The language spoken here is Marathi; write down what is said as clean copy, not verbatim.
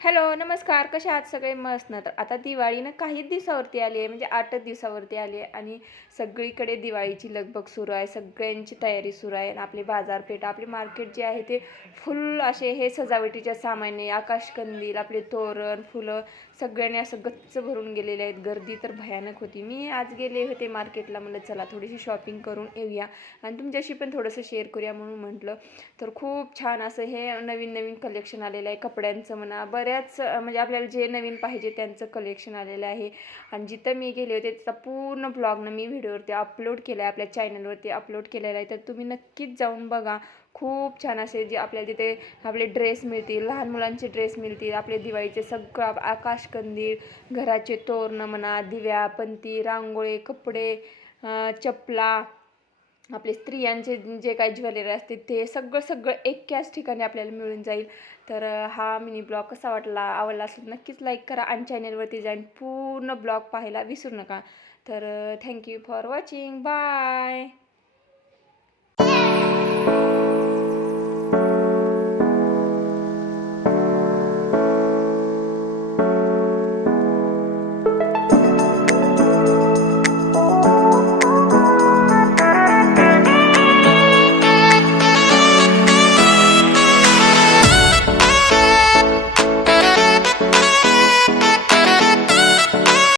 हॅलो, नमस्कार. कसे आहात सगळे? मस्त ना. तर आता दिवाळी ना काहीच दिवसावरती आली आहे, म्हणजे 8च दिवसावरती आली आहे आणि सगळीकडे दिवाळीची लगबग सुरू आहे. सगळ्यांची तयारी सुरू आहे आणि आपली बाजारपेठ, आपले मार्केट जे आहे ते फुल असे हे सजावटीच्या सामान्य, आकाशकंदील, आपले तोरण, फुलं सगळ्यांनी असं गच्च भरून गेलेले आहेत. गर्दी तर भयानक होती. मी आज गेले होते मार्केटला. म्हणलं चला थोडीशी शॉपिंग करून येऊया आणि तुमच्याशी पण थोडंसं शेअर करूया म्हणून म्हटलं. तर खूप छान असं हे नवीन नवीन कलेक्शन आलेलं आहे कपड्यांचं म्हणा, बऱ्याच म्हणजे आपल्याला जे नवीन पाहिजे त्यांचं कलेक्शन आलेलं आहे. आणि जिथं मी गेले होते त्याचा पूर्ण ब्लॉगनं मी व्हिडिओवरती अपलोड केला आहे, आपल्या चॅनलवरती अपलोड केलेला आहे. तर तुम्ही नक्कीच जाऊन बघा. खूप छान असे जे आपल्याला तिथे आपले ड्रेस मिळतील, लहान मुलांचे ड्रेस मिळतील, आपले दिवाळीचे सगळं आकाशकंदील, घराचे तोरणं म्हणा, दिव्या, पणती, रांगोळी, कपडे, चपला, आपले स्त्रियांचे जे काही ज्वेलरी असते ते सगळं सगळं एकाच ठिकाणी आपल्याला मिळून जाईल. तर हा मिनी ब्लॉग कसा वाटला, आवडला असेल नक्कीच लाईक करा आणि चॅनलवरती जाईन पूर्ण ब्लॉग पाहायला विसरू नका. तर थँक्यू फॉर वॉचिंग. बाय.